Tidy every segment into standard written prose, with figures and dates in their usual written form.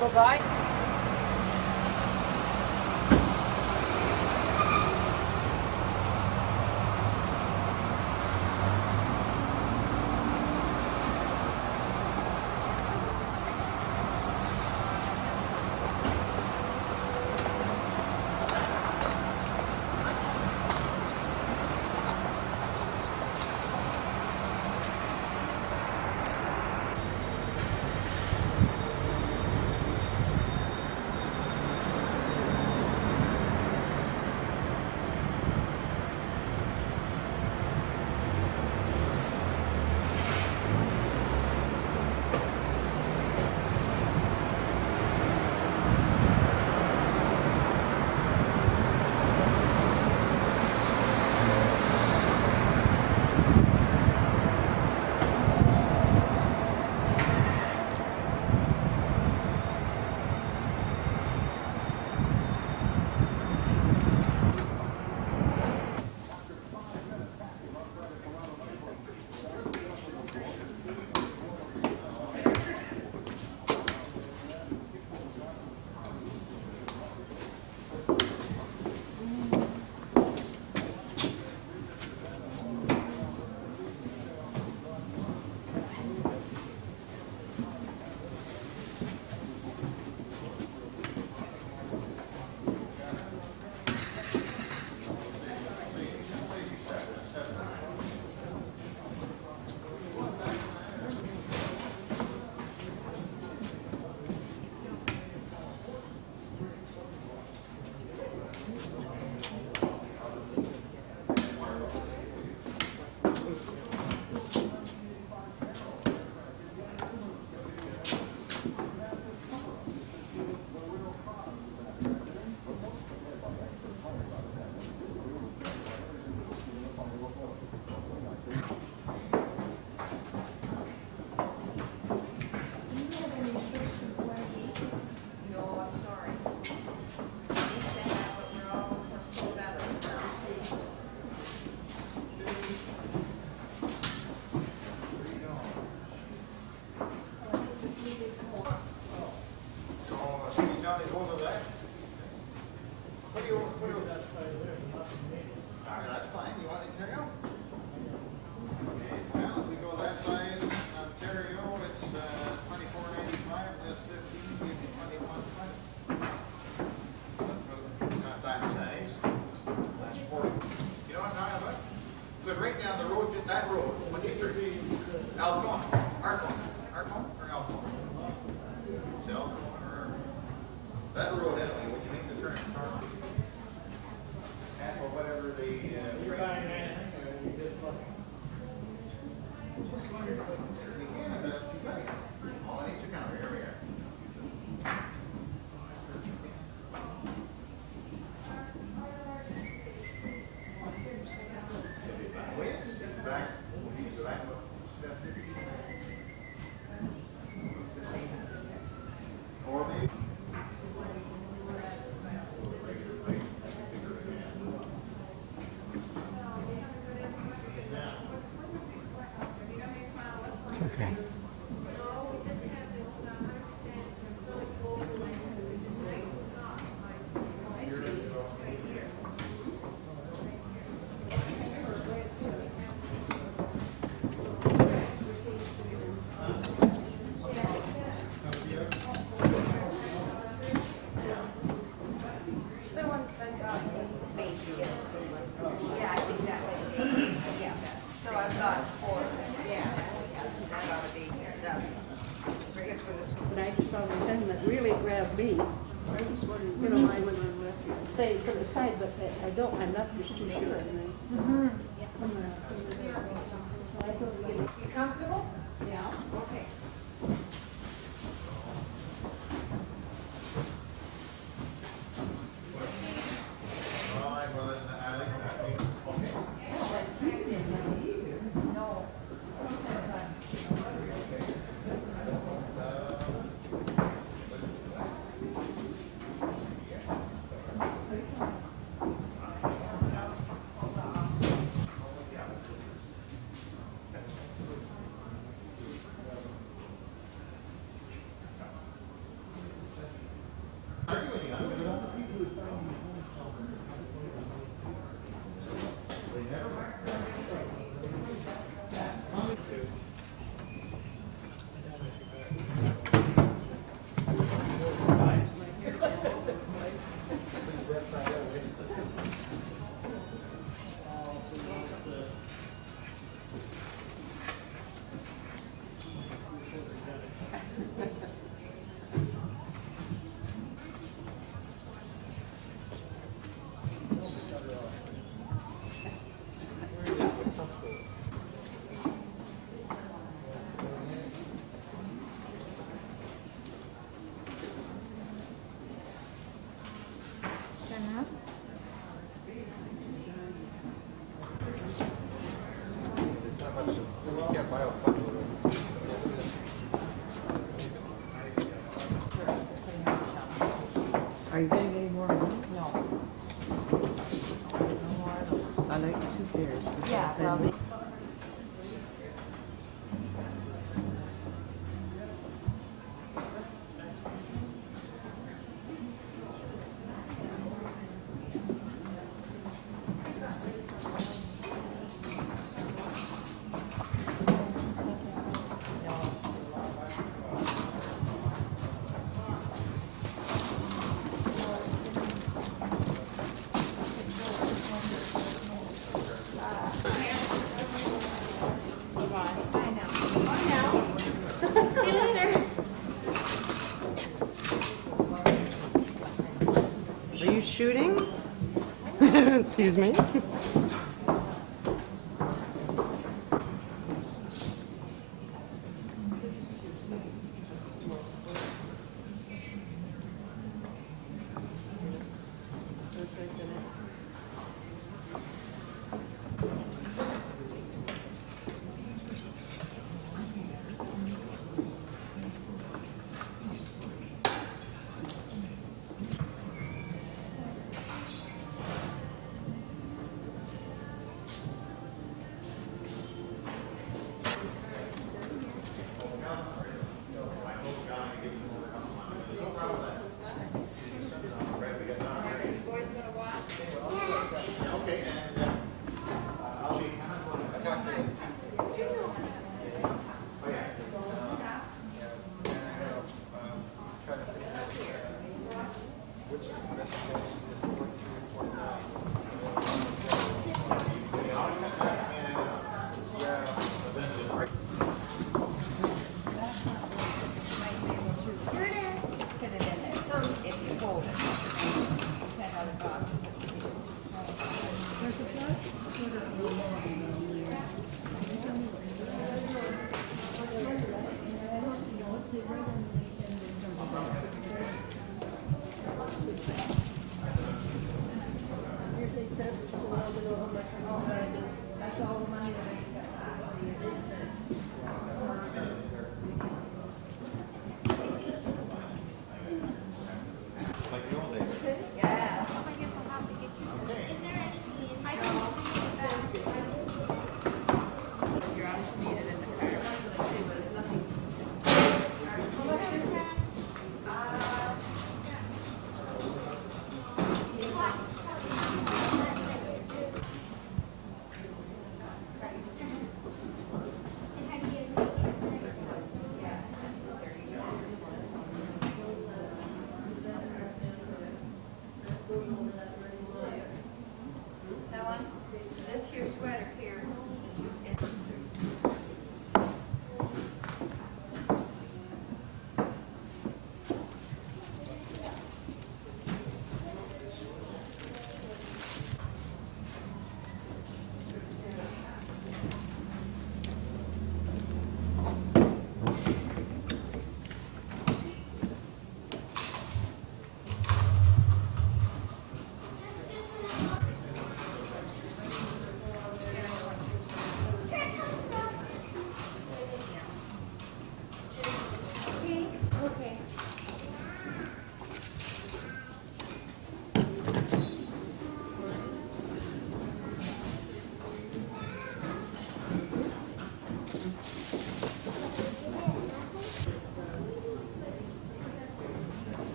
go by? Okay. But I just saw the thing that really grabbed me. I was wondering, you know, I went on with say to the side, but I don't, I'm not just too sure. You comfortable? Yeah. Okay. theirs. Yeah, well, they- Are you shooting? Excuse me.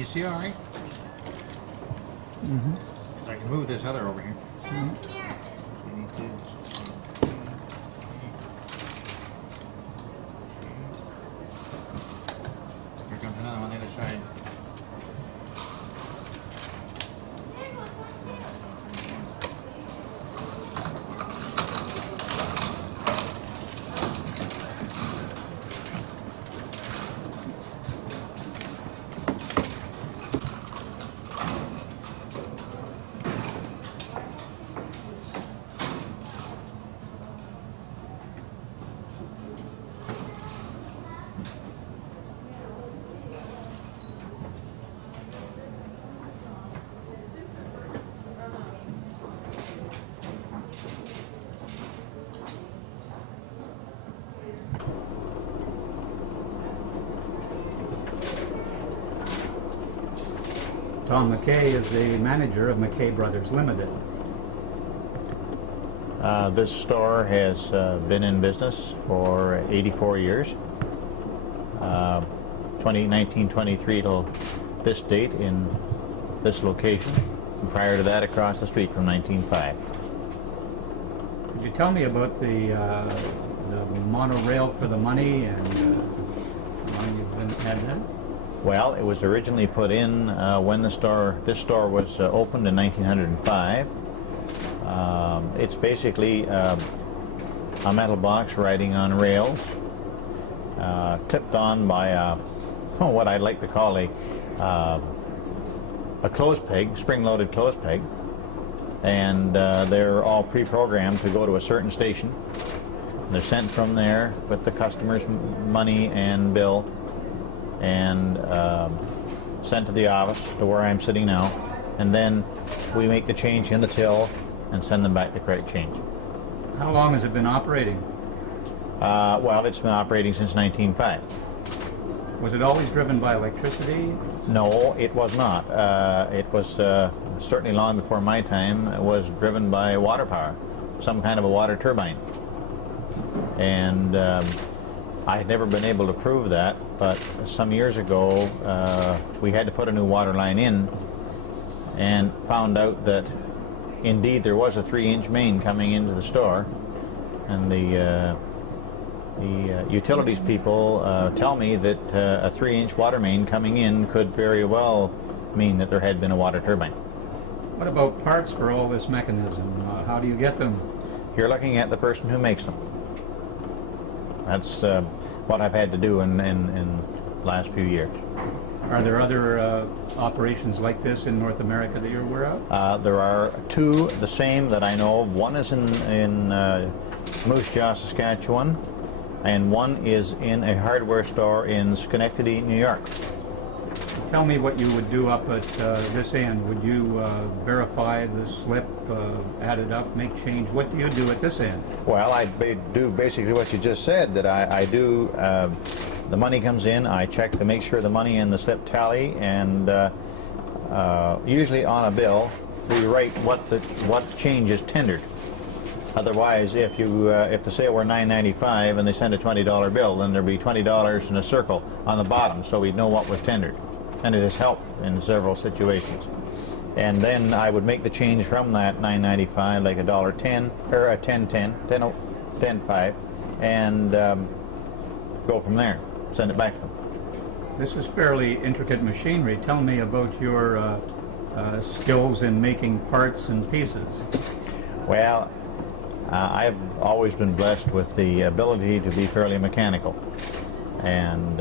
you see all right? Mm-hmm. I can move this other over here. Here comes another one on the other side. Tom McKay is the manager of McKay Brothers Limited. This store has been in business for 84 years. 1923 till this date in this location. And prior to that, across the street from 1905. Could you tell me about the monorail for the money and how long you've had that? Well, it was originally put in when this store was opened in 1905. It's basically a metal box riding on rails, clipped on by what I'd like to call a clothes peg, spring-loaded clothes peg, and they're all pre-programmed to go to a certain station. They're sent from there with the customer's money and bill, and sent to the office to where I'm sitting now, and then we make the change in the till and send them back the credit change. How long has it been operating? Well, it's been operating since 1905. Was it always driven by electricity? No, it was not. It was certainly long before my time. It was driven by water power, some kind of a water turbine. And I had never been able to prove that, but some years ago we had to put a new water line in and found out that indeed there was a 3-inch main coming into the store, and the utilities people tell me that a 3-inch water main coming in could very well mean that there had been a water turbine. What about parts for all this mechanism? How do you get them? You're looking at the person who makes them. That's what I've had to do in the last few years. Are there other operations like this in North America that you're aware of? There are two, the same that I know of. One is in Moose Jaw, Saskatchewan, and one is in a hardware store in Schenectady, New York. Tell me what you would do up at this end. Would you verify the slip, add it up, make change? What do you do at this end? Well, I do basically what you just said, that I do, the money comes in, I check to make sure the money and the slip tally, and usually on a bill, we write what change is tendered. Otherwise, if they say we're $9.95 and they send a $20 bill, then there'd be $20 in a circle on the bottom, so we'd know what was tendered. And it has helped in several situations. And then I would make the change from that $9.95, like $1.10 or a $10.5, and go from there. Send it back to them. This is fairly intricate machinery. Tell me about your skills in making parts and pieces. Well, I've always been blessed with the ability to be fairly mechanical, and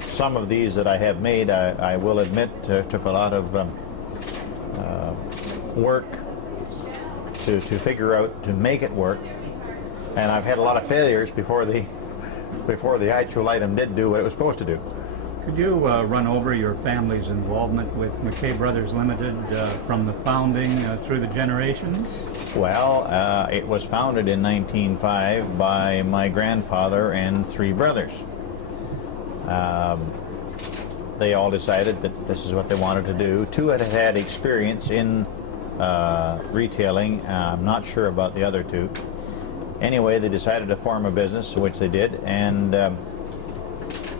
some of these that I have made, I will admit, took a lot of work to figure out to make it work, and I've had a lot of failures before the actual item did do what it was supposed to do. Could you run over your family's involvement with McKay Brothers Limited from the founding through the generations? Well, it was founded in 1905 by my grandfather and 3 brothers. They all decided that this is what they wanted to do. 2 had experience in retailing. I'm not sure about the other 2. Anyway, they decided to form a business, which they did, and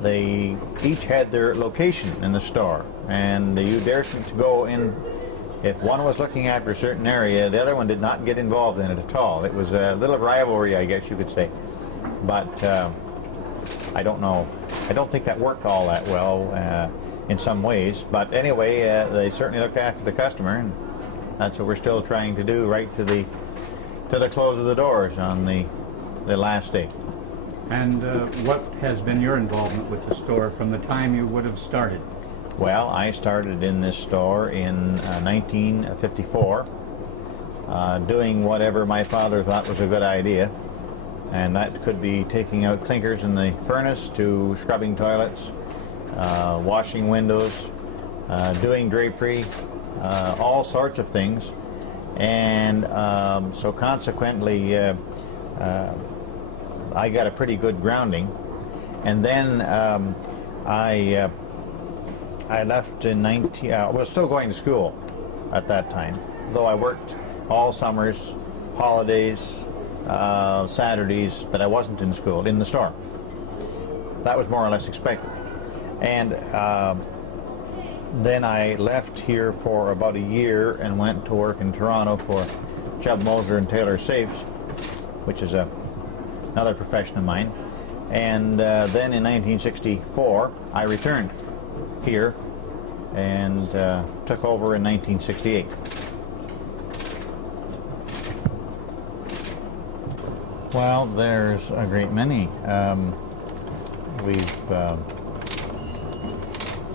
they each had their location in the store, and you dared to go in. If one was looking after a certain area, the other one did not get involved in it at all. It was a little rivalry, I guess you could say. But I don't know. I don't think that worked all that well in some ways. But anyway, they certainly looked after the customer, and that's what we're still trying to do right to the close of the doors on the last day. And what has been your involvement with the store from the time you would have started? Well, I started in this store in 1954, doing whatever my father thought was a good idea, and that could be taking out clinkers in the furnace to scrubbing toilets, washing windows, doing drapery, all sorts of things. And so consequently, I got a pretty good grounding. And then I left in I was still going to school at that time, though I worked all summers, holidays, Saturdays, but I wasn't in school, in the store. That was more or less expected. And then I left here for about a year and went to work in Toronto for Chubb Moser and Taylor Safes, which is another profession of mine. And then in 1964, I returned here and took over in 1968. Well, there's a great many. We've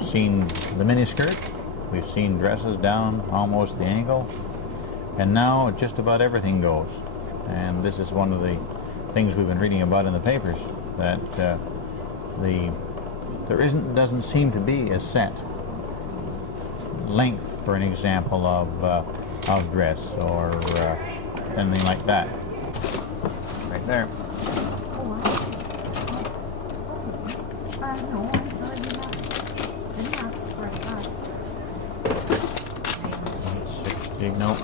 seen the miniskirt, we've seen dresses down almost the ankle, and now just about everything goes. And this is one of the things we've been reading about in the papers, that there doesn't seem to be a set length, for an example, of dress or anything like that. Right there. I know, I thought you not for that. 60, nope.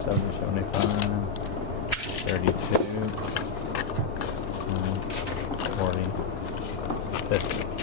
70, 75, 32, 40, 50.